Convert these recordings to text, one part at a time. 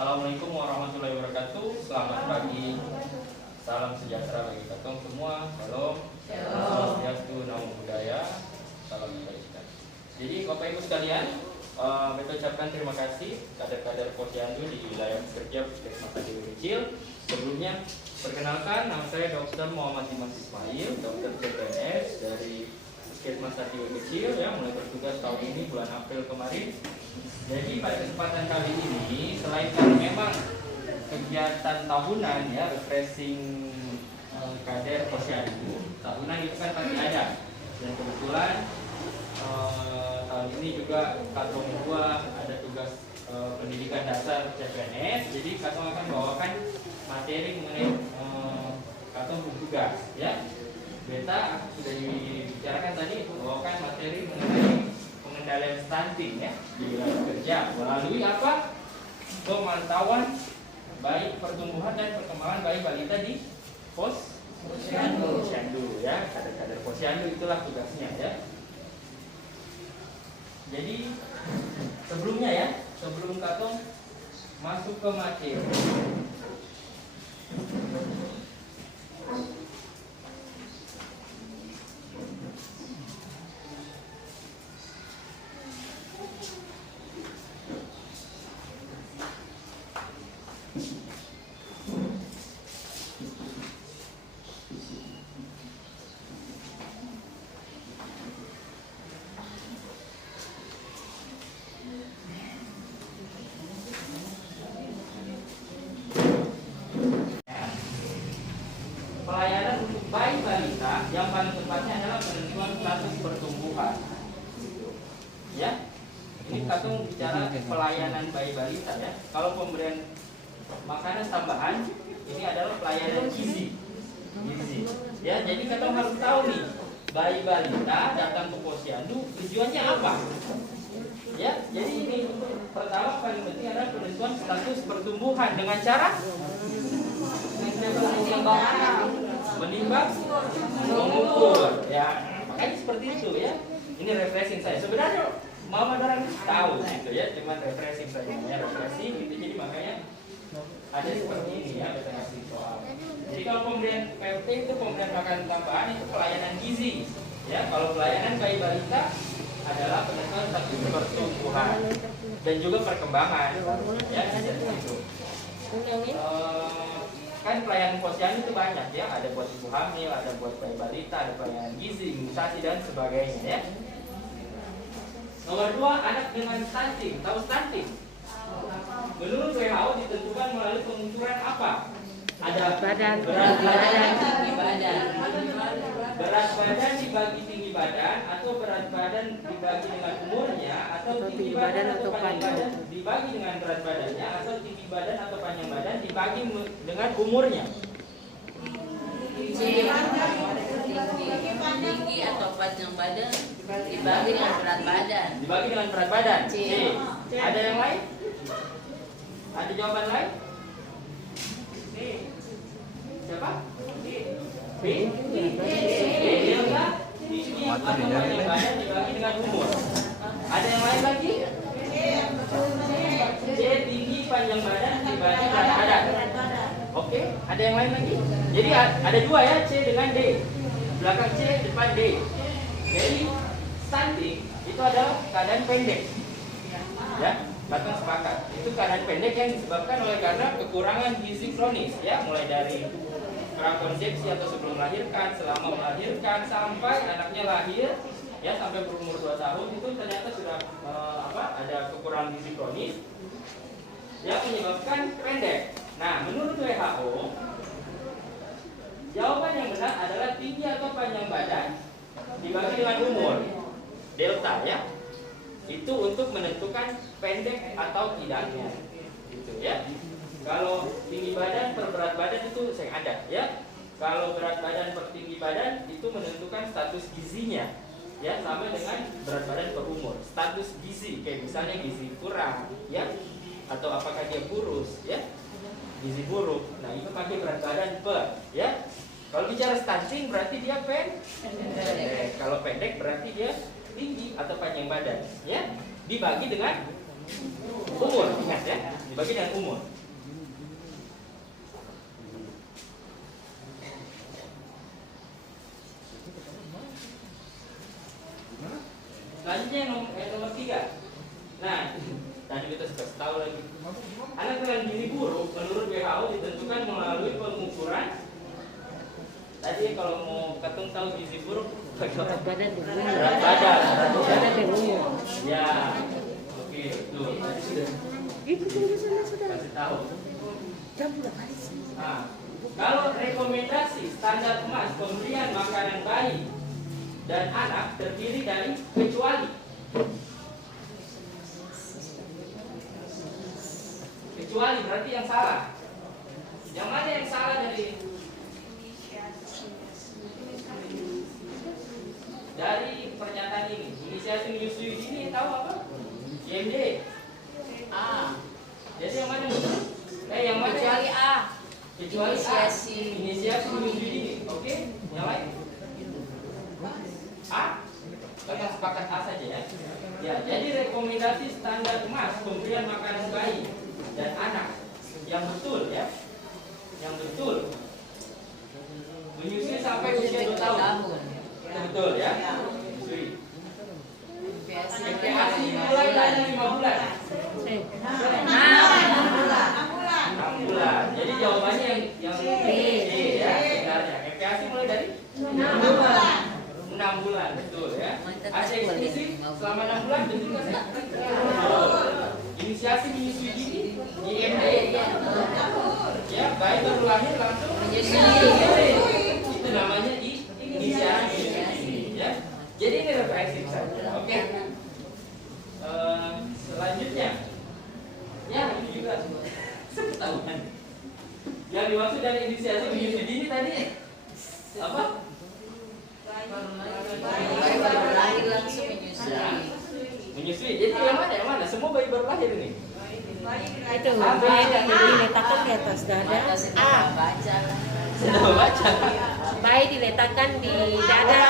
Assalamualaikum warahmatullahi wabarakatuh. Selamat pagi. Salam sejahtera bagi kita semua. Salam. Swastiastu, Namo Buddhaya. Salam kebajikan. Jadi Bapak Ibu sekalian, saya ucapkan terima kasih kader-kader Posyandu di wilayah kerja Puskesmas Sadiwo Kecil. Sebelumnya, perkenalkan nama saya Dr. Muhammad Dimas Ismail, dokter CPNS dari Puskesmas Sadiwo Kecil, ya, mulai bertugas tahun ini bulan April kemarin. Jadi pada kesempatan kali ini, selain karena memang kegiatan tahunan, ya, refreshing kader Posyandu tahunan itu kan pasti ada, dan kebetulan tahun ini juga Katong 2 ada tugas pendidikan dasar CPNS. Jadi Katong akan bawakan materi mengenai Katong tugas, ya. Beta sudah dibicarakan tadi, bawakan materi mengenai pengendalian stunting, ya, di wilayah kerja melalui apa? Pemantauan baik pertumbuhan dan perkembangan bayi balita di Posyandu, ya, kader-kader Posyandu itulah tugasnya, ya. Jadi sebelumnya, ya, sebelum Katong masuk ke materi, pelayanan untuk bayi balita yang paling tepatnya adalah penentuan status pertumbuhan, ya. Ini Katong bicara pelayanan bayi balita, ya. Kalau pemberian makanan tambahan, ini adalah pelayanan gizi, ya. Jadi Katong harus tahu nih, bayi balita datang ke Posyandu tujuannya apa, ya. Jadi ini pertama paling penting adalah penentuan status pertumbuhan dengan cara menimbang, mengukur, ya. Makanya seperti itu, ya. Ini refreshing saya. Sebenarnya mama orang tahu gitu, ya, cuman refreshing saja, ya, refreshing gitu. Jadi makanya ada seperti ini, ya, kita ngasih soal. Jadi kalau pemberian PLT itu pemberian makanan tambahan itu pelayanan gizi, ya. Kalau pelayanan bayi balita adalah penentuan status pertumbuhan dan juga perkembangan, ya, seperti itu. Kan pelayanan Posyandu itu banyak, ya, ada buat ibu hamil, ada buat bayi balita, ada pelayanan gizi, imunisasi dan sebagainya, ya. Nomor 2, anak dengan stunting. Tahu stunting? Menurut WHO ditentukan melalui pengukuran apa? Ada berat badan dibagi tinggi badan, atau berat badan dibagi dengan umurnya, atau tinggi badan atau panjang badan dibagi dengan berat badannya, atau tinggi badan atau panjang badan dibagi dengan umurnya. Tinggi atau panjang badan dibagi dengan berat badan. Dibagi dengan berat badan. C. Ada yang lain? Ada jawaban lain? C. Siapa? B. Delta tinggi atau panjang badan dibagi dengan umur. Ada yang lain lagi? C. Tinggi panjang badan dibagi berat badan. Oke, ada yang lain lagi? Jadi ada dua, ya, C dengan D. Belakang C, depan D. Jadi stunting itu adalah keadaan pendek, ya. Katong sepakat. Itu keadaan pendek yang disebabkan oleh karena kekurangan gizi kronis, ya, mulai dari prakonsepsi atau sebelum melahirkan, selama melahirkan, sampai anaknya lahir, ya, sampai berumur 2 tahun itu ternyata sudah ada kekurangan gizi kronis yang menyebabkan pendek. Nah, menurut WHO, jawaban yang benar adalah tinggi atau panjang badan dibagi dengan umur. Delta, ya. Itu untuk menentukan pendek atau tidaknya. Gitu, ya. Kalau tinggi badan per berat badan itu saya ada, ya. Kalau berat badan per tinggi badan itu menentukan status gizinya, ya, sama dengan berat badan per umur. Status gizi, kayak misalnya gizi kurang, ya, atau apakah dia kurus, ya, gizi buruk. Nah, itu pakai berat badan per, ya. Kalau bicara stunting berarti dia pendek. Kalau pendek berarti dia tinggi atau panjang badan, ya. Dibagi dengan Umur, ingat ya, dibagi dengan umur. Selanjutnya yang nomor 3. Nah, tadi kita sudah tahu lagi. Anak dengan gizi buruk menurut WHO ditentukan melalui pengukuran. Tadi kalau mau ketung tahu gizi buruk, Berat badan dan umur. berat badan. Berat badan dan umur. Ya, oke, betul. Tadi sudah Itu tunggu sana sudah. kasih tahu. Jam berapa sih? Nah, kalau rekomendasi standar emas pemberian makanan bayi dan anak terdiri dari kecuali berarti yang salah. Yang mana yang salah dari pernyataan ini? Inisiasi menyusui dini tahu apa? IMD. A. Jadi yang mana? Yang mana? Kecuali A. Kecuali inisiasi menyusui dini. Oke, yang lain? A? Kita sepakat A saja ya. Ya, jadi rekomendasi standar emas pemberian makanan bayi dan anak yang betul ya, yang betul menyusui sampai usia 2 tahun. Betul ya, menyusui. MPASI mulai dari 5 bulan. 6 bulan. Jadi jawabannya yang B ya, sebenarnya. MPASI mulai dari 6 bulan, betul ya. Ada eksklusif selama 6 bulan, betul nggak sih? Inisiasi menyusui dini, IMD, ya, bayi baru lahir langsung menyusui. Itu namanya inisiasi menyusui dini, ya. Jadi ini referensi saja, oke. Selanjutnya, ya ini juga sepengetahuan. Yang dimaksud dari inisiasi menyusui dini tadi apa? Bayi baru lahir langsung Menyusui. Jadi yang mana? Yang mana? Semua bayi baru lahir ini. Itu bayi diletakkan di atas dada. A. Sudah baca. Bayi diletakkan di dada.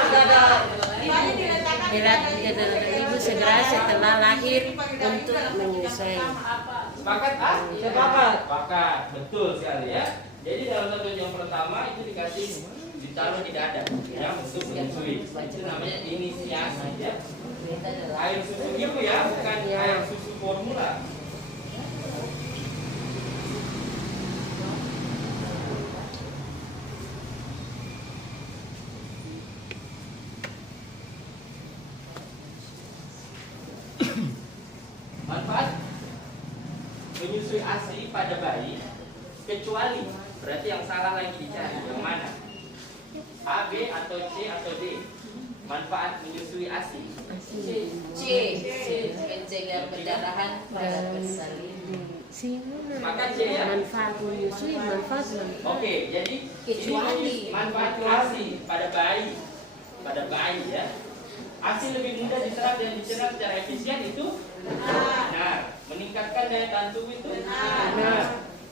Ibu segera setelah lahir untuk menyusui. Sepakat A? Sepakat. Betul sekali ya. Jadi dalam satu yang pertama itu ditaruh di dada ya untuk menyusui. Itu namanya inisiasi ya. Air susu ibu ya, bukan air susu formula. Manfaat menyusui ASI pada bayi kecuali berarti yang salah lagi dicari yang mana? A, B atau C atau D? Manfaat menyusui ASI. C. Mencegah pendarahan pada persalinan. Maka C ya. Manfaat menyusui, manfaat. Oke, jadi Kecuali. ini manfaat ASI pada bayi ya. ASI lebih mudah diserap dan dicerna secara efisien itu benar. Meningkatkan daya tahan tubuh itu benar.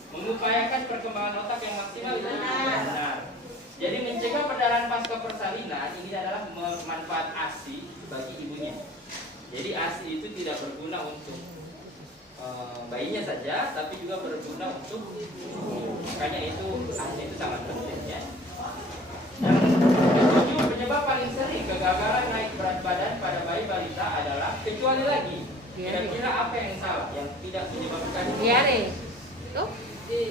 Mengupayakan perkembangan otak yang maksimal itu benar. Jadi mencegah perdarahan pasca persalinan ini adalah manfaat ASI bagi ibunya. Jadi ASI itu tidak berguna untuk bayinya saja, tapi juga berguna untuk makanya itu ASI itu sangat penting ya. Dan ketujuh, penyebab paling sering kegagalan naik berat badan pada bayi balita adalah kecuali lagi. Kira-kira apa yang salah yang tidak menyebabkan Diare. Tuh,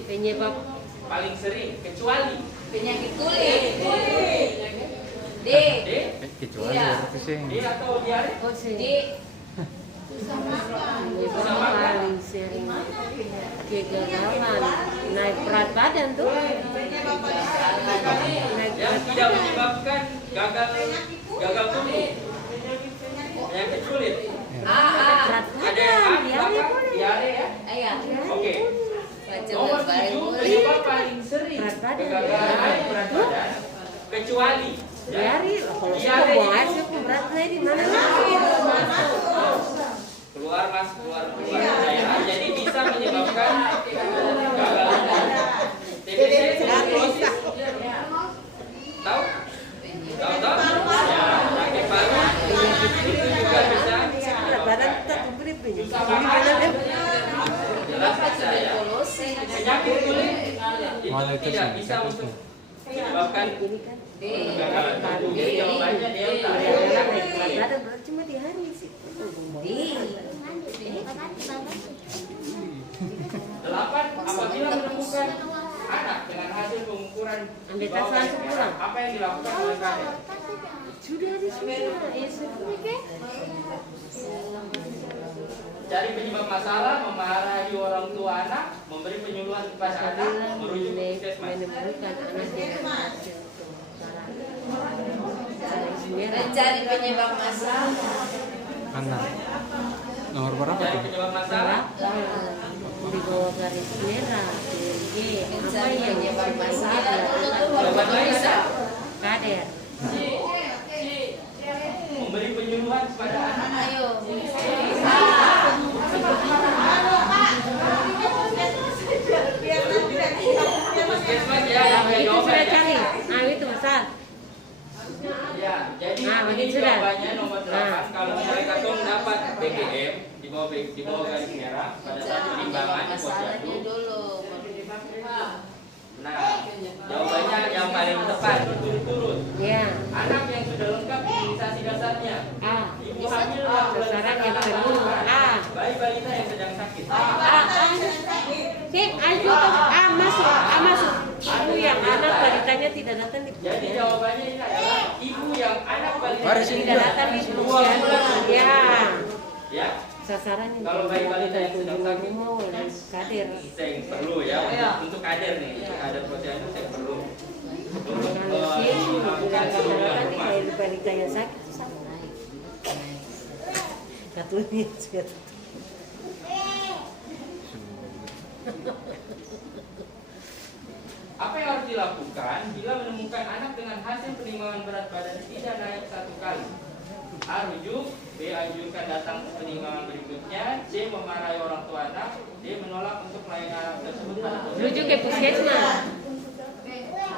penyebab paling sering kecuali penyakit kulit. D. Kecuali Iya. itu sih. D atau diare? Oh, D. Penyebab paling sering kegagalan naik berat badan tuh. Yang tidak menyebabkan gagal tumbuh. Penyakit kulit. Berat Ada yang A badan, di diare belakang, boleh. diare ya. Iya. Oke. Nomor 7, penyebab paling sering Berat badan. kegagalan naik berat badan kecuali Diare, kalau Diare sudah buang itu- air sih berat badan di mana lagi? keluar daerah, jadi bisa menyebabkan gagal tumbuh. TBC, tuberkulosis, tahu? Ya, sakit paru itu juga bisa Berat badan menyebabkan, kita ya. tumbuh di pinggir. Susah makan, penyakit kulit itu tidak bisa untuk menyebabkan kegagalan tubuh. Jadi jawabannya delta. Cuma di hari sih. 8. Apabila menemukan anak dengan hasil pengukuran di bawah garis merah, apa yang dilakukan oleh kader? Sudah. Cari penyebab masalah, memarahi orang tua anak, memberi penyuluhan kepada anak, merujuk ke puskesmas. Mencari penyebab masalah. Anak. Nomor berapa Cari tuh? penyebab masalah. Di bawah garis merah. Mencari penyebab masalah. Jawabannya ada. Kader. Memberi penyuluhan kepada anak. Ayo. Puskesmas ya yang punya Itu jawaban. sudah cari. Itu Ustaz. Ya, jadi ini ini sudah. jawabannya nomor 8. Kalau mereka tuh dapat BGM di bawah garis merah pada saat penimbangan di posyandu. dulu. Nah, jawabannya yang paling tepat berturut-turut. Ya. Anak yang sudah lengkap imunisasi dasarnya. A. Ibu hamil yang belum Sasaran yang melakukan perlu. pengukuran. A. Bayi balita yang sedang sakit. Masuk. Ibu yang anak balitanya tidak datang di Jadi jawabannya ini adalah ibu yang anak balita tidak datang di posyandu. Ya. Ya. Sasaran yang Kalau bayi balita yang sedang sakit, mau kader. saya yang perlu ya untuk kader nih. Ada posyandu saya perlu untuk Kalau sih melakukan seluruh rata-rata rumah. di balita yang sakit itu sama. Katanya sudah. Apa yang harus dilakukan bila menemukan anak dengan hasil penimbangan berat badan tidak naik 1 kali? A. Rujuk. B. Anjurkan datang ke penimbangan berikutnya. C. Memarahi orang tua anak. D. Menolak untuk melayani anak tersebut pada posyandu. Rujuk ke puskesmas.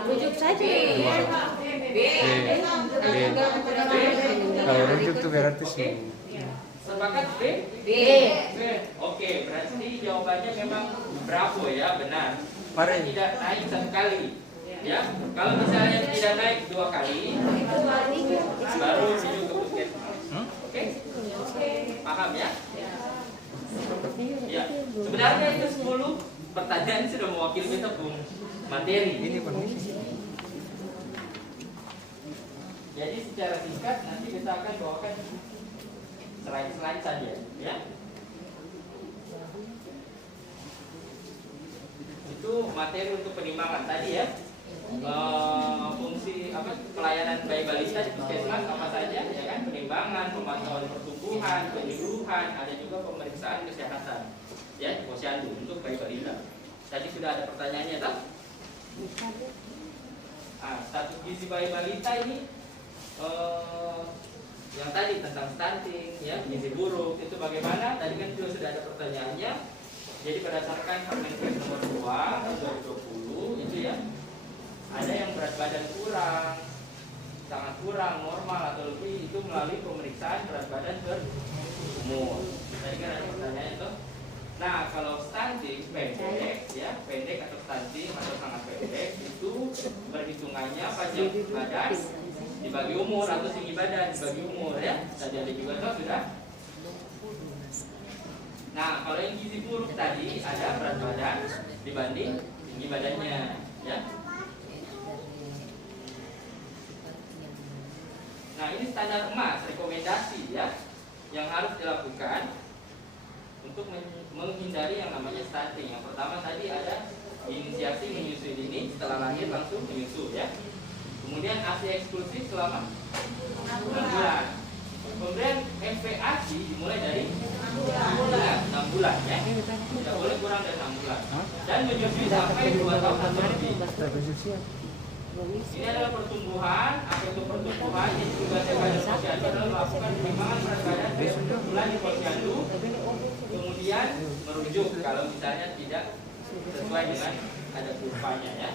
Rujuk saja. Kalau rujuk tuh berarti sih. Sepakat B? B. B. Oke, berarti jawabannya memang bravo ya, benar. Mari. Tidak naik 1 kali. Ya, kalau misalnya tidak naik 2 kali, baru rujuk ke puskesmas. Oke? Paham ya? Ya. Sebenarnya itu 10 pertanyaan sudah mewakili kita Bung materi. Ini kondisi. Jadi secara singkat nanti kita akan bawakan slide-slide saja, ya. Itu materi untuk penimbangan tadi ya. Fungsi apa pelayanan bayi balita di puskesmas apa saja ya kan, penimbangan, pemantauan pertumbuhan, penyuluhan, ada juga pemeriksaan kesehatan ya di posyandu untuk bayi balita. Tadi sudah ada pertanyaannya toh? Status gizi bayi balita ini yang tadi tentang stunting ya, gizi buruk itu bagaimana? Tadi kan juga sudah ada pertanyaannya. Jadi berdasarkan Permenkes nomor 2 tahun 2020 itu ya, ada yang berat badan kurang, sangat kurang, normal atau lebih, itu melalui pemeriksaan berat badan per umur. Tadi kan ada pertanyaan itu. Nah, kalau stunting pendek ya, pendek atau stunting atau sangat pendek itu perhitungannya panjang badan dibagi umur atau tinggi badan dibagi umur ya. Tadi ada juga tuh sudah. Nah, kalau yang gizi buruk tadi ada berat badan dibanding tinggi badannya ya. Nah, ini standar emas rekomendasi ya yang harus dilakukan untuk menghindari yang namanya stunting. Yang pertama tadi ada inisiasi menyusui dini, setelah lahir langsung menyusu ya. Kemudian ASI eksklusif selama 6 bulan. Kemudian FPASI dimulai dari 6 bulan ya. Tidak boleh kurang dari 6 bulan. Dan menyusui sampai 2 tahun atau lebih. Ini adalah pertumbuhan, apa itu pertumbuhan? Jadi tugasnya pada posyandu adalah melakukan penimbangan berat badan setiap bulan di posyandu, kemudian merujuk kalau misalnya tidak sesuai dengan ada kurvanya ya.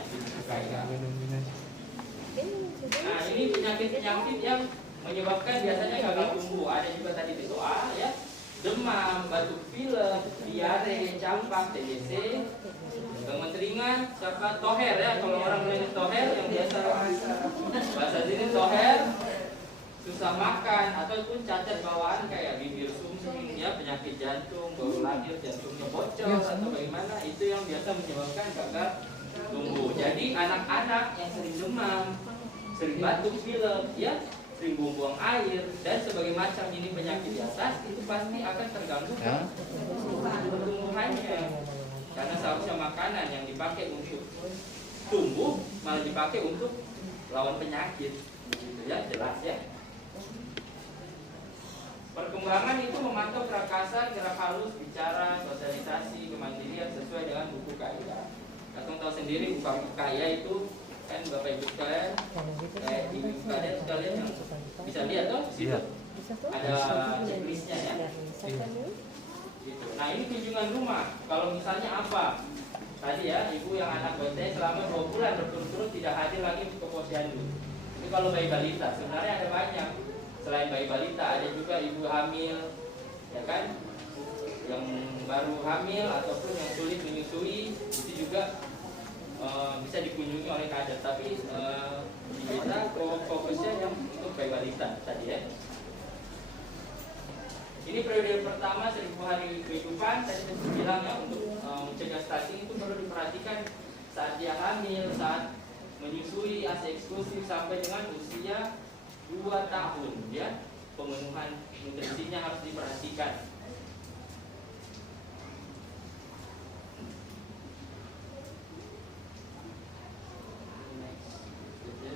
Nah, ini penyakit-penyakit yang menyebabkan biasanya gagal tumbuh. Ada juga tadi TOA ya, demam, batuk pilek, diare, campak, TBC, misalnya siapa toher ya, kalau orang bilang toher yang biasa bahasa sini toher, susah makan ataupun cacat bawaan kayak bibir sumsum ya, penyakit jantung, baru lahir jantungnya bocor atau bagaimana, itu yang biasa menyebabkan gagal tumbuh. Jadi anak-anak yang sering demam, sering batuk pilek ya, sering buang air dan sebagai macam ini penyakit di atas, itu pasti akan terganggu pertumbuhannya. Karena seharusnya makanan yang dipakai untuk tumbuh malah dipakai untuk lawan penyakit, begitu ya, jelas ya. Perkembangan itu memantau perakasan, gerak halus, bicara, sosialisasi, kemandirian sesuai dengan buku kaya. Katong tahu sendiri buku kaya itu kan Bapak Ibu sekalian, Ibu kalian sekalian yang bisa lihat tuh, situ ada checklistnya ya. Gitu. Nah ini kunjungan rumah. Kalau misalnya apa? Tadi ya, ibu yang anak BT selama 2 bulan berturut-turut tidak hadir lagi ke posyandu. Itu kalau bayi balita. Sebenarnya ada banyak. Selain bayi balita, ada juga ibu hamil, ya kan? Yang baru hamil ataupun yang sulit menyusui, itu juga bisa dikunjungi oleh kader. Tapi kita fokusnya yang untuk bayi balita tadi ya. Ini periode pertama 1000 hari kehidupan. Tadi saya bilang ya, untuk mencegah stunting itu perlu diperhatikan saat dia hamil, saat menyusui, ASI eksklusif sampai dengan usia 2 tahun ya. Pemenuhan nutrisinya harus diperhatikan.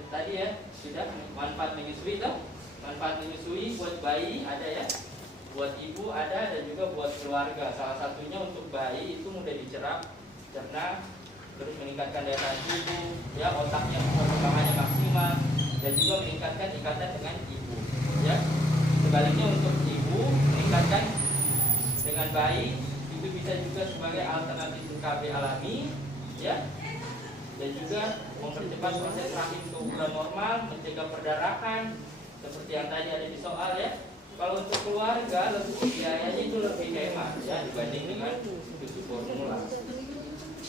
Tadi ya, sudah manfaat menyusui toh. Manfaat menyusui buat bayi ada ya. Buat ibu ada dan juga buat keluarga. Salah satunya untuk bayi itu mudah dicerap, cerna, terus meningkatkan daya tahan tubuh, ya otaknya perkembangannya maksimal, dan juga meningkatkan ikatan dengan ibu. Ya, sebaliknya untuk ibu meningkatkan dengan bayi itu bisa juga sebagai alternatif KB alami, ya, dan juga mempercepat proses rahim ke ukuran normal, mencegah perdarahan, seperti yang tadi ada di soal ya. Kalau untuk keluarga lebih biayanya itu lebih hemat ya dibanding dengan susu formula.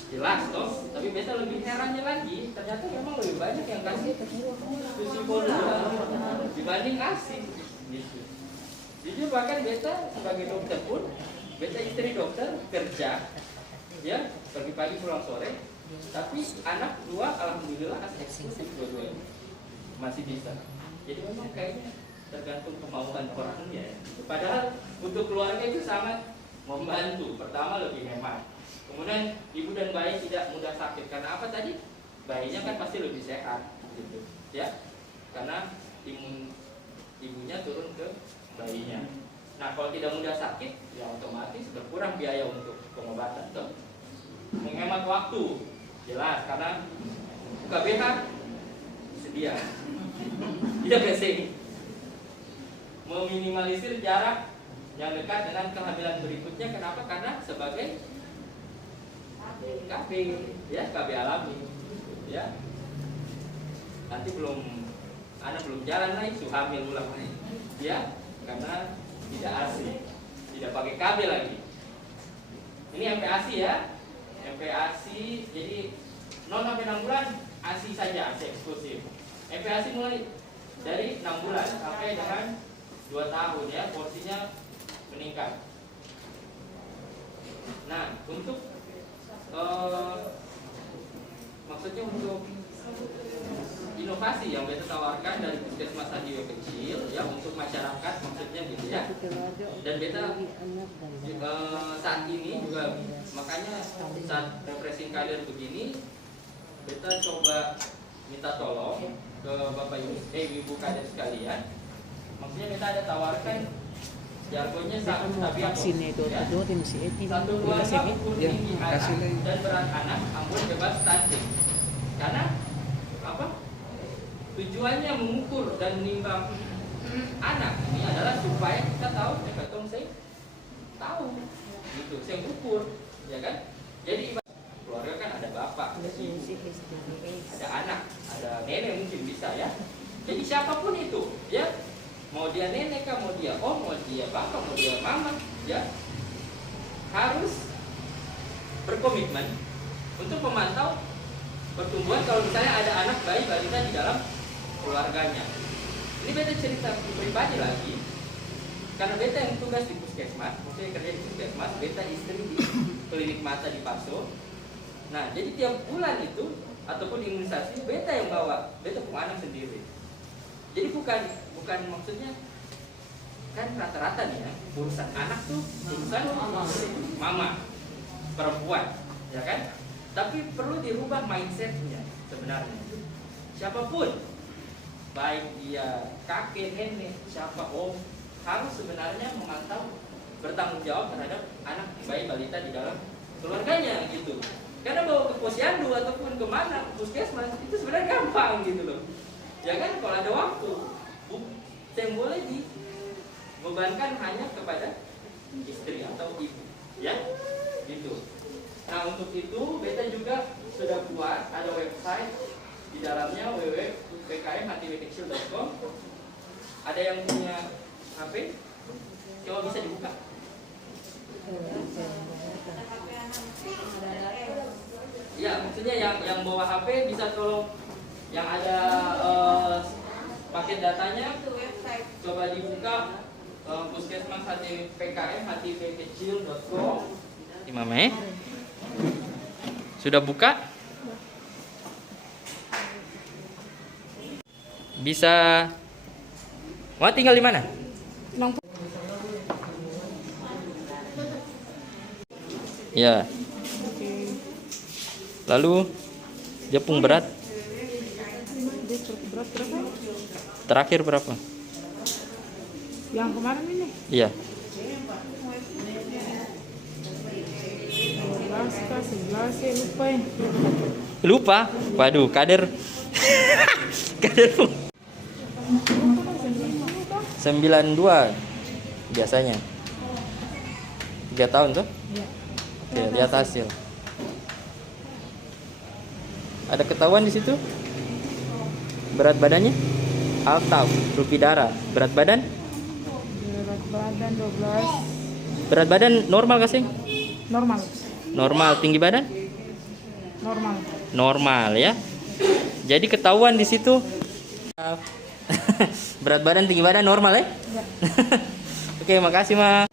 Jelas toh, tapi biasa lebih herannya lagi, ternyata memang lebih banyak yang kasih susu formula dibanding ASI. Gitu. Jujur bahkan beta sebagai dokter pun, beta istri dokter kerja, ya pagi-pagi pulang sore, tapi anak 2 alhamdulillah ASI eksklusif dua-duanya masih bisa. Jadi memang kayaknya tergantung kemauan orangnya. Padahal untuk keluarga itu sangat membantu. Pertama lebih hemat. Kemudian ibu dan bayi tidak mudah sakit. Karena apa tadi? Bayinya kan pasti lebih sehat, gitu. Ya, karena imun ibunya turun ke bayinya. Nah, kalau tidak mudah sakit, ya otomatis berkurang biaya untuk pengobatan. Tuh. Menghemat waktu, jelas. Karena UKBH sedia. Tidak kesini. Meminimalisir jarak yang dekat dengan kehamilan berikutnya. Kenapa? Karena sebagai KB, ya KB alami, ya. Nanti anak belum jalan lagi, hamil ulang lagi, ya, karena tidak ASI, tidak pakai KB lagi. Ini MPASI ya, MPASI. Jadi 0 sampai 6 bulan ASI saja, ASI eksklusif. MPASI mulai dari 6 bulan sampai dengan 2 tahun ya, porsinya meningkat. Nah, untuk maksudnya untuk inovasi yang kita tawarkan dari puskesmas radio kecil ya untuk masyarakat maksudnya gitu ya. Dan beta saat ini juga makanya saat refreshing kader begini, beta coba minta tolong ke Bapak Ibu kader sekalian. Maksudnya kita ada tawarkan jargonnya satu tabiat ya. Satu keluarga ukur tinggi anak dan berat anak ampun bebas stunting. Karena apa? Tujuannya mengukur dan menimbang anak ini adalah supaya kita tahu, saya tahu gitu, saya ukur, ya kan? Jadi keluarga kan ada bapak, ada ibu, ada anak, ada nenek mungkin bisa ya. Jadi siapapun itu, ya. Mau dia nenek kah, mau dia om, mau dia bapak, mau dia mama, ya harus berkomitmen untuk memantau pertumbuhan kalau misalnya ada anak bayi balita di dalam keluarganya. Ini beta cerita pribadi lagi, karena beta yang tugas di puskesmas, maksudnya kerja di puskesmas, beta istri di klinik mata di Paso. Nah, jadi tiap bulan itu ataupun imunisasi beta yang bawa, beta punya anak sendiri. Jadi bukan maksudnya kan rata-rata nih ya, urusan anak tuh urusan mama perempuan, ya kan? Tapi perlu dirubah mindsetnya sebenarnya. Siapapun, baik dia kakek, nenek, siapa om, harus sebenarnya memantau, bertanggung jawab terhadap anak bayi balita di dalam keluarganya gitu. Karena bawa ke posyandu ataupun kemana, puskesmas itu sebenarnya gampang gitu loh. Ya kan, kalau ada waktu, yang boleh dibebankan hanya kepada istri atau ibu, ya, gitu. Nah, untuk itu beta juga sudah buat ada website di dalamnya www.pkm-htvkecil.com. Ada yang punya HP? Coba bisa dibuka. Ya, maksudnya yang bawa HP bisa tolong yang ada paket datanya coba dibuka puskesmas htvkecil.com. Mame sudah buka? Bisa. Wah, tinggal di mana? Ya. Lalu Jepung berat. Terakhir berapa? Yang kemarin ini? Iya. 11 ya, lupa ya. Lupa? Waduh, kader. Kader. 92 biasanya. 3 tahun tuh? Iya. Oke, lihat hasil. Ada ketahuan di situ? Berat badannya? Alta, Rupidara. Berat badan? Berat badan 12. Berat badan normal kasih? Normal. Normal. Tinggi badan? Normal. Normal ya. Jadi ketahuan di situ. Berat badan, tinggi badan normal ya? Ya. Oke, makasih Ma.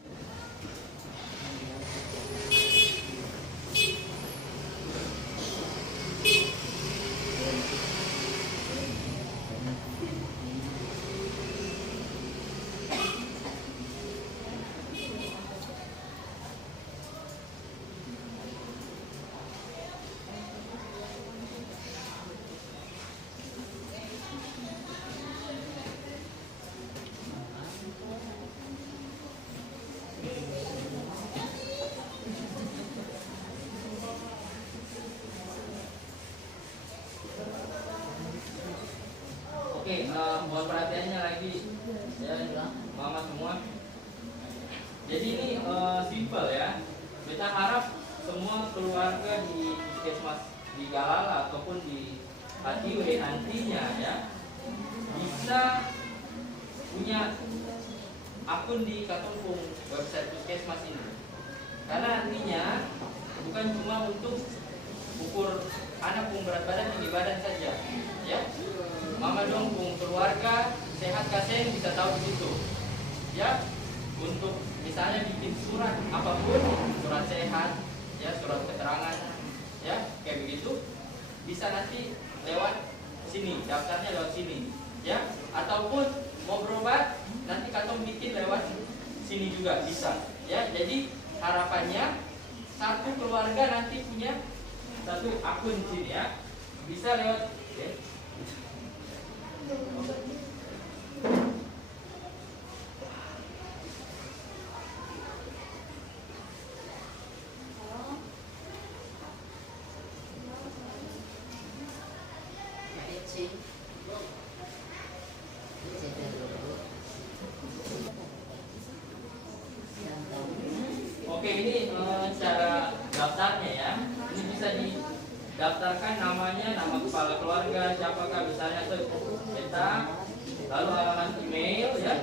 Oke, mohon perhatiannya lagi ya, mama semua. Jadi ini simple ya. Kita harap semua keluarga di puskesmas di Galala ataupun di HTW nantinya ya bisa punya akun di Katumpung website puskesmas ini. Karena nantinya bukan cuma untuk ukur anak pun berat badan, tinggi badan saja, ya. Mama dong pun keluarga sehat kasih bisa tahu di situ, ya. Untuk misalnya bikin surat apapun, surat sehat, ya, surat keterangan, ya, kayak begitu, bisa nanti lewat sini, daftarnya lewat sini, ya. Ataupun mau berobat, nanti kantong bikin lewat sini juga bisa, ya. Jadi harapannya satu keluarga nanti punya satu akun di sini ya, bisa lewat. Okay. Oke, ini cara daftarnya ya. Ini bisa didaftarkan namanya, nama kepala keluarga, siapakah misalnya atau peta, lalu alamat email ya.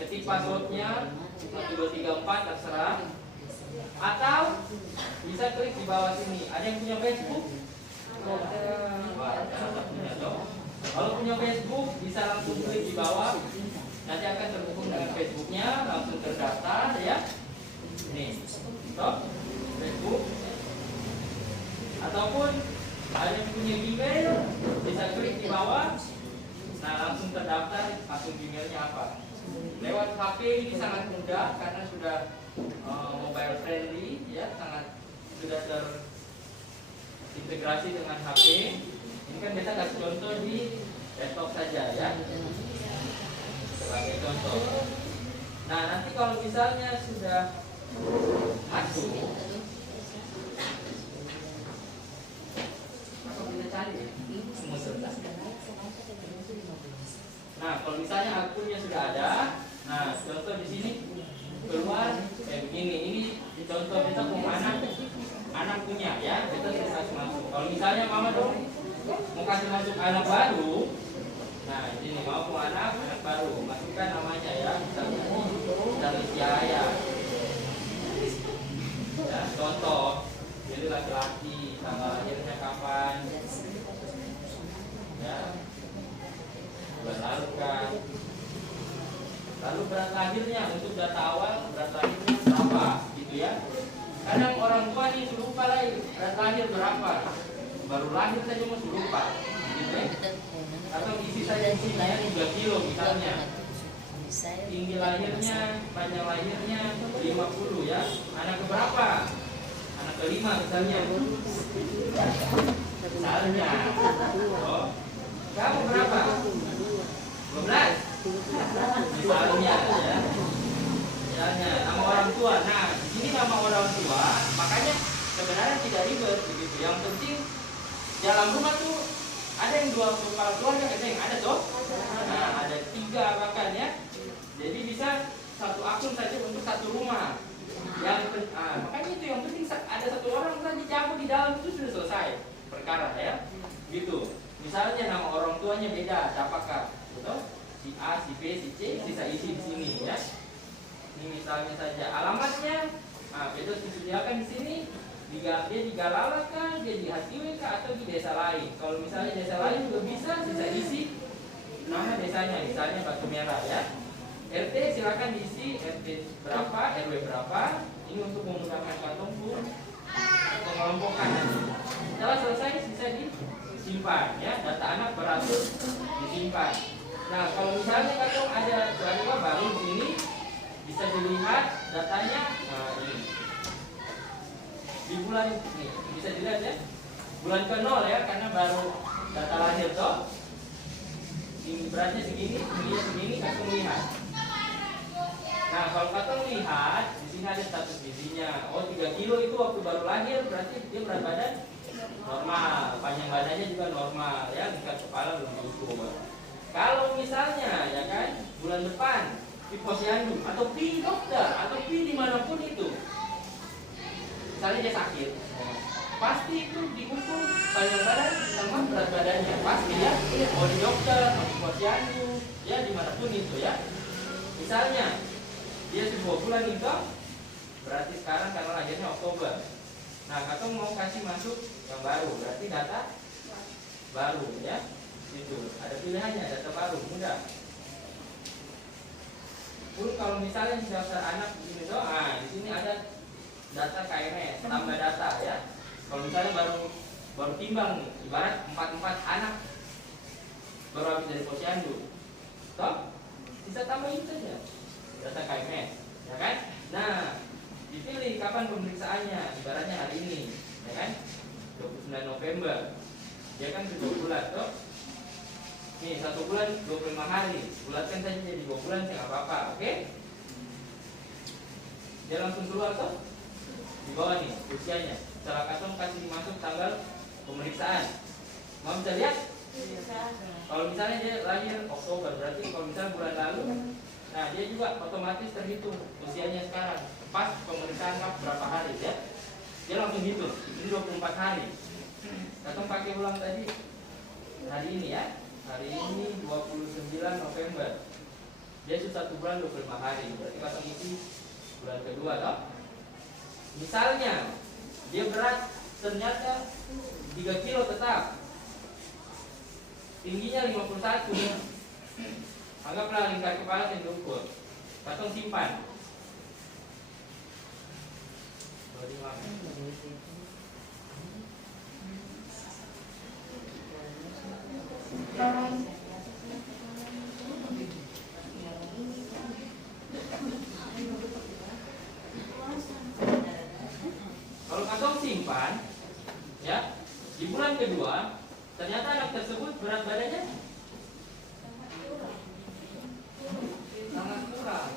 Ketik passwordnya 1234 terserah. Atau bisa klik di bawah sini. Ada yang punya Facebook? Wah, ada punya dong. Kalau punya Facebook bisa langsung klik di bawah. Nanti akan terhubung dengan Facebooknya, langsung terdaftar ya. Nih, stop Facebook. Ataupun ada yang punya email, bisa klik di bawah. Nah, langsung terdaftar, langsung emailnya apa. Lewat HP ini sangat mudah karena sudah mobile friendly ya, sudah terintegrasi dengan HP. Ini kan kita kasih contoh di laptop saja ya, sebagai contoh. Nah, nanti kalau misalnya sudah masuk, apa kita cari semua sebentar. Nah, kalau misalnya akunnya sudah ada, nah contoh di sini keluar begini. Ini contoh kita anak punya ya, kita kasih masuk. Kalau misalnya mama dong mau kasih masuk anak baru, nah ini mau anak baru, masukkan namanya ya, misalnya Yaya. Ya, contoh, jadi laki-laki, tanggal lahirnya kapan? Ya. Bulan lalu kan. Lalu berat lahirnya, untuk data awal berat lahirnya berapa gitu ya. Kadang orang tua nih lupa lagi berat lahir berapa, baru lahir saja masih lupa gitu ya. Atau isi saja isinya 3 kilo misalnya, tinggi lahirnya, panjang lahirnya 50 ya. Anak keberapa? Anak kelima misalnya. Misalnya oh, kamu berapa? 12 misalnya ya. Misalnya nama orang tua. Nah, di sini nama orang tua, makanya sebenarnya tidak ribet begitu. Yang penting dalam rumah tuh ada yang 2 kepala keluarga, ada yang ada tuh. Nah, ada 3 bahkan ya. Jadi bisa satu akun saja untuk satu rumah. Makanya itu yang penting ada 1 orang saja jago di dalam itu sudah selesai perkara ya. Gitu. Misalnya nama orang tuanya beda, siapakah? Betul? Si A, si B, si C, bisa isi di sini ya. Ini misalnya saja alamatnya, beda disediakan di sini. Dia di Galala kah, dia di Hatiwe kah, atau di desa lain. Kalau misalnya desa lain juga bisa isi nama desanya, misalnya Batu Merah ya. RT silakan diisi RT berapa, RW berapa. Ini untuk memudahkan kantong pun pengelompokan. Setelah selesai bisa disimpan ya, data anak beratur disimpan. Nah, kalau misalnya kantong ada jadwal baru di sini, bisa dilihat datanya. Nah, ini di bulan ini bisa dilihat ya, bulan ke-0 ya, karena baru data lahir toh. Ini beratnya segini, tingginya segini, kantong lihat. Nah, kalau kantong lihat di sini ada status gizinya. Oh, 3 kilo itu waktu baru lahir, berarti dia berat badan normal, panjang badannya juga normal ya, tingkat kepala belum utuh. Kalau misalnya ya kan bulan depan di posyandu atau pi dokter atau pi dimanapun itu, misalnya dia sakit, pasti itu diukur panjang badan sama berat badannya, pasti ya. Mau di dokter, mau di posyandu, ya dimanapun itu ya. Misalnya dia 2 bulan itu, berarti sekarang karena lahirnya Oktober. Nah, katong mau kasih masuk yang baru, berarti data baru ya. Itu ada pilihannya, data baru, mudah. Pun kalau misalnya di daftar anak di sini tuh, di sini ada data KMS, tambah data ya. Kalau misalnya baru timbang nih, ibarat 4 anak baru habis dari posyandu, toh bisa tambahin saja data KMS, ya kan? Nah, dipilih kapan pemeriksaannya, ibaratnya hari ini, ya kan? 29 November, dia kan 2 bulan toh. Nih 1 bulan 25 hari, bulatkan saja jadi 2 bulan, nggak apa-apa, oke? Dia langsung keluar toh, di bawah nih usianya. Setelah katong kasih masuk tanggal pemeriksaan, mau bisa lihat? Kalau misalnya dia lahir Oktober, berarti kalau misalnya bulan lalu, nah dia juga otomatis terhitung usianya sekarang. Pas pemeriksaan berapa hari ya? Dia langsung hitung, ini 24 hari. Katong pakai ulang tadi hari ini ya. Hari ini 29 November. Dia sudah 1 bulan 25 hari. Berarti katong isi bulan kedua toh. Misalnya dia berat ternyata 3 kilo tetap, tingginya 51, anggaplah lingkar kepala yang diukur, Katong simpan. Kalau Katong simpan, ya, di bulan kedua ternyata anak tersebut berat badannya sangat kurang,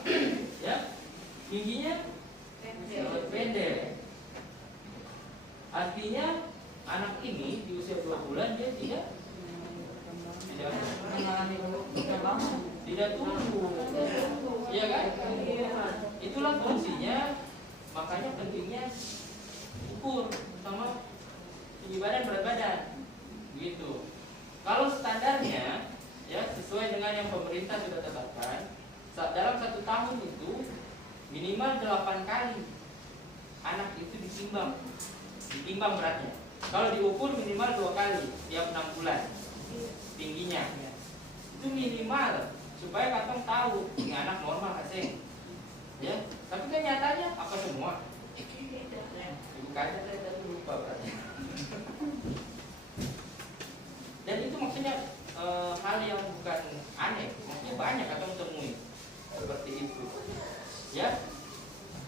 ya, tingginya sangat pendek. Artinya anak ini di usia 2 bulan dia tidak tumbuh, iya kan? Itulah fungsinya, makanya pentingnya ukur sama tinggi badan berat badan, begitu. Kalau standarnya, ya, sesuai dengan yang pemerintah sudah tetapkan, dalam 1 tahun itu minimal 8 kali anak itu ditimbang beratnya. Kalau diukur minimal 2 kali tiap 6 bulan tingginya. Itu minimal supaya Katong tahu ini anak normal kasih. Ya, tapi kan nyatanya apa semua? Ibu kaca saya tadi lupa beratnya. Dan itu maksudnya hal yang bukan aneh, maksudnya banyak Katong temui seperti itu. Ya,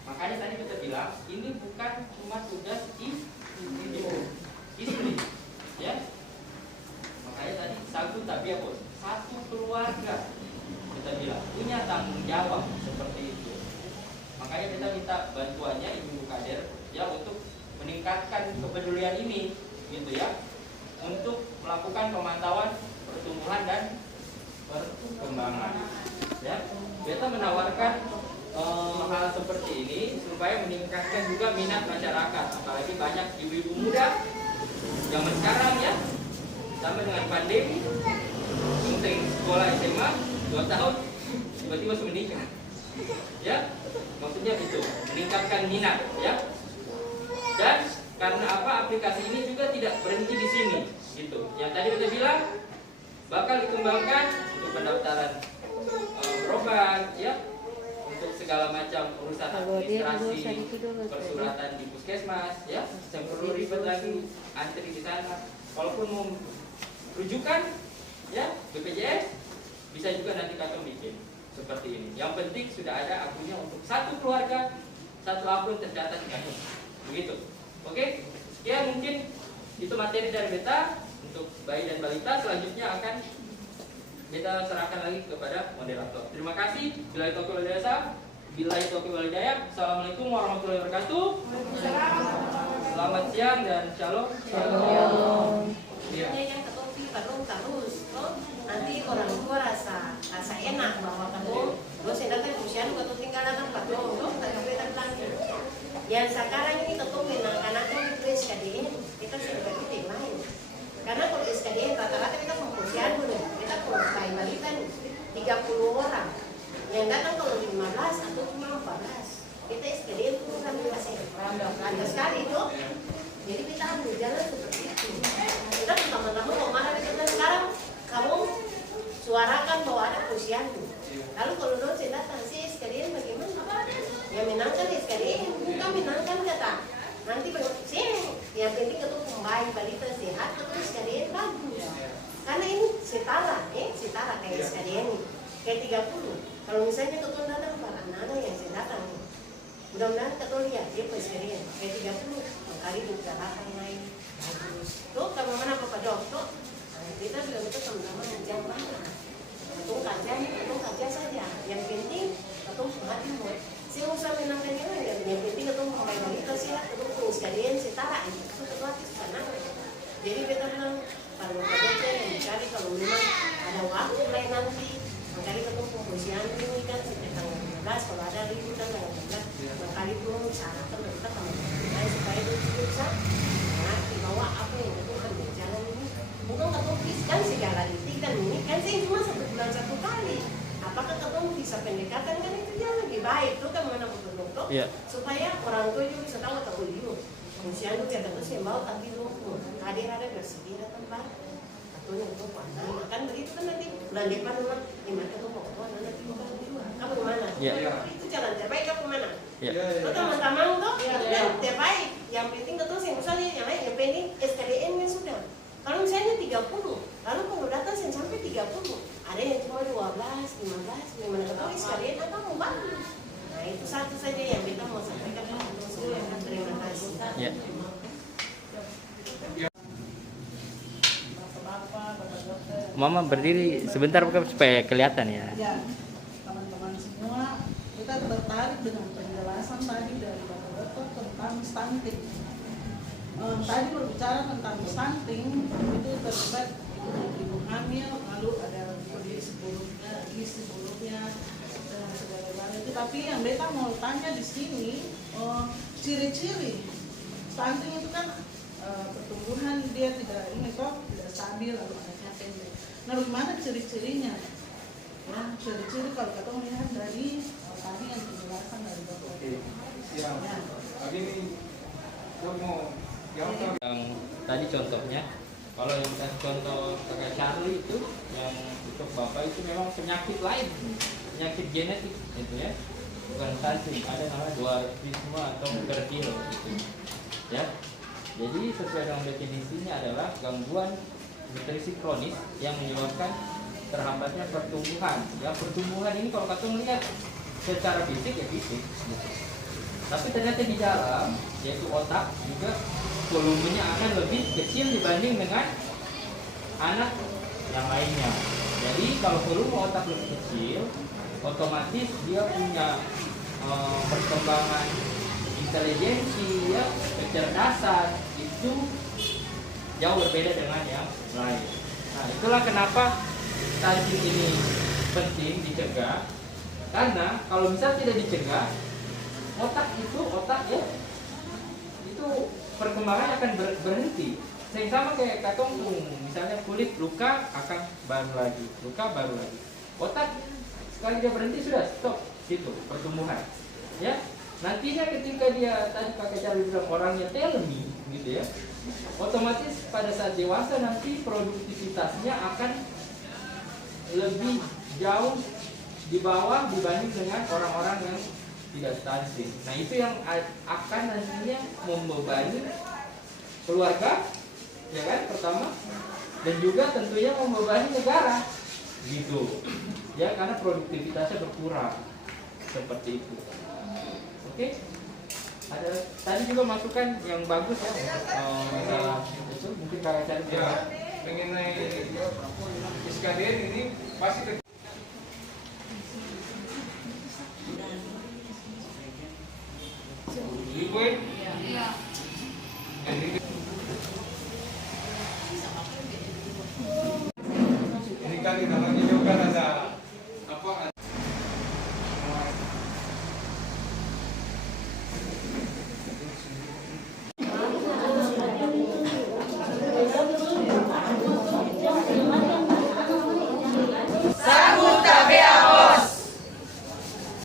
makanya tadi kita bilang ini bukan cuma tugas istri, ya. Makanya tadi sagu tapi apa? Satu keluarga kita bilang punya tanggung jawab seperti itu. Makanya kita minta bantuannya Ibu Kader, ya, untuk meningkatkan kepedulian ini, gitu ya, untuk melakukan pemantauan pertumbuhan dan perkembangan. Ya, kita menawarkan hal seperti ini supaya meningkatkan juga minat masyarakat, apalagi banyak ibu-ibu muda zaman sekarang, ya, sampai dengan pandemi, penting sekolah SMA 2 tahun tiba-tiba menikah, ya, maksudnya itu meningkatkan minat, ya. Dan karena apa, aplikasi ini juga tidak berhenti di sini, gitu. Yang tadi kita bilang bakal dikembangkan untuk pendaftaran berobat, ya, untuk segala macam urusan administrasi, persuratan di puskesmas, ya, yang perlu ribet lagi antri di sana. Walaupun mau rujukan, ya, BPJS bisa juga nanti Katong bikin seperti ini. Yang penting sudah ada akunnya untuk satu keluarga, satu akun tercatat di Katong. Begitu. Oke, sekian mungkin itu materi dari beta untuk bayi dan balita. Selanjutnya akan beta serahkan lagi kepada moderator. Terima kasih. Billahi taufiq wal hidayah. Assalamualaikum warahmatullahi wabarakatuh. Selamat siang dan shalom. Yang Katong terus, nanti orang tua rasa enak bahwa Katong sedangkan usia Katong tinggal anak Katong, yang sekarang ini Katong anak-anaknya itu SKDN, kita sudah kita lain. Karena kalau SKDN rata-rata kita memposyan dulu, kita kalau bayi balita 30 orang, yang datang kalau 15 atau cuma 14, kita SKDN itu kan masih ramai sekali itu. Jadi kita ambil jalan seperti itu. Kita teman-teman mau mana kita sekarang kamu suarakan bahwa ada posyandu. Lalu kalau dosen datang sih SKDN bagaimana? Ya menangkan SKDN, bukan menangkan kata. Nanti sih, yang penting itu bayi balita sehat, terus SKDN bagus. Karena ini setara kayak SKDN ini, kayak 30. Kalau misalnya ketua datang para anak yang saya datang, mudah-mudahan ketua lihat dia SKDN kayak 30. Kali bicarakan lain bagus. Tuh kalau mana Bapak Dokter, kita juga kita sama-sama jangan mana. Ketua kerja saja. Yang penting ketua perhatian buat. Saya usah menangkan juga. Yang penting ketua membaik balita sehat, ketua sekalian setara. Itu ketua senang. Jadi kita bilang kalau Bapak Dokter yang dicari kalau memang ada waktu lain nanti, makanya ketua pemposian ini kan sejak tanggal 15 kalau ada libur kan tanggal 15, makanya itu syaratkan kita teman-teman supaya itu bisa mengerti bahwa apa yang itu ambil jalan ini bukan ketua kan segala kan ini kan sih cuma 1 bulan 1 kali. Apakah ketua bisa pendekatan kan itu jauh lebih baik tuh kan mana betul-betul Iya. Supaya orang tua juga bisa tahu atau dulu. Musian itu kata tuh sih mau tapi lu hadir ada bersedia tempat atau itu mana kan begitu kan nanti bulan depan orang gimana tuh mau tuh nanti mau di luar kamu kemana? Iya. Itu jalan terbaik kamu kemana? Iya. Lo teman-teman tuh jalan terbaik. Yang penting tuh sih misalnya yang lain yang penting SKDN-nya sudah. Kalau misalnya 30, lalu kalau datang sampai 30, ada yang cuma 12, 15, gimana ketahui SKDN kamu bagus. Nah itu satu saja yang kita mau sampaikan untuk semua. Terima kasih. Iya. Mama berdiri sebentar bukan supaya kelihatan ya. Ya, teman-teman semua, kita tertarik dengan penjelasan tadi dari Bapak Dokter tentang stunting. Tadi berbicara tentang stunting itu terlibat ibu hamil, lalu ada gizi buruknya dan segala-galanya itu. Tapi yang beta mau tanya di sini, ciri-ciri stunting itu kan pertumbuhan dia tidak stabil lalu anaknya pendek. Nah, bagaimana ciri-cirinya? Ya, ciri-ciri kalau kita melihat dari tadi yang penjelasan dari dokter. Yang tadi contohnya, kalau yang contoh kakak Charlie itu yang untuk bapak itu memang penyakit lain, penyakit genetik itu ya, bukan stunting, ada namanya dwarfisme atau fertile gitu ya. Jadi sesuai dengan definisinya adalah gangguan nutrisi kronis yang menyebabkan terhambatnya pertumbuhan. Ya, pertumbuhan ini kalau kita melihat secara fisik ya fisik, tapi ternyata di dalam yaitu otak juga volumenya akan lebih kecil dibanding dengan anak yang lainnya. Jadi kalau volume otak lebih kecil, otomatis dia punya perkembangan intelijensi, ya, kecerdasan itu jauh berbeda dengan yang lain. Nah, itulah kenapa stunting ini penting dicegah. Karena kalau misal tidak dicegah, otak ya itu perkembangannya akan berhenti. Yang sama kayak katong, misalnya kulit luka akan baru lagi, luka baru lagi. Otak sekali dia berhenti sudah stop situ pertumbuhan. Ya, nantinya ketika dia tadi pakai cara bilang orangnya telmi gitu ya, otomatis pada saat dewasa nanti produktivitasnya akan lebih jauh di bawah dibanding dengan orang-orang yang tidak stunting. Nah, itu yang akan nantinya membebani keluarga, ya kan, pertama, dan juga tentunya membebani negara gitu ya, karena produktivitasnya berkurang seperti itu. Oke, ada tadi juga masukan yang bagus ya untuk itu mungkin kakak cari ya mengenai SKDN ini pasti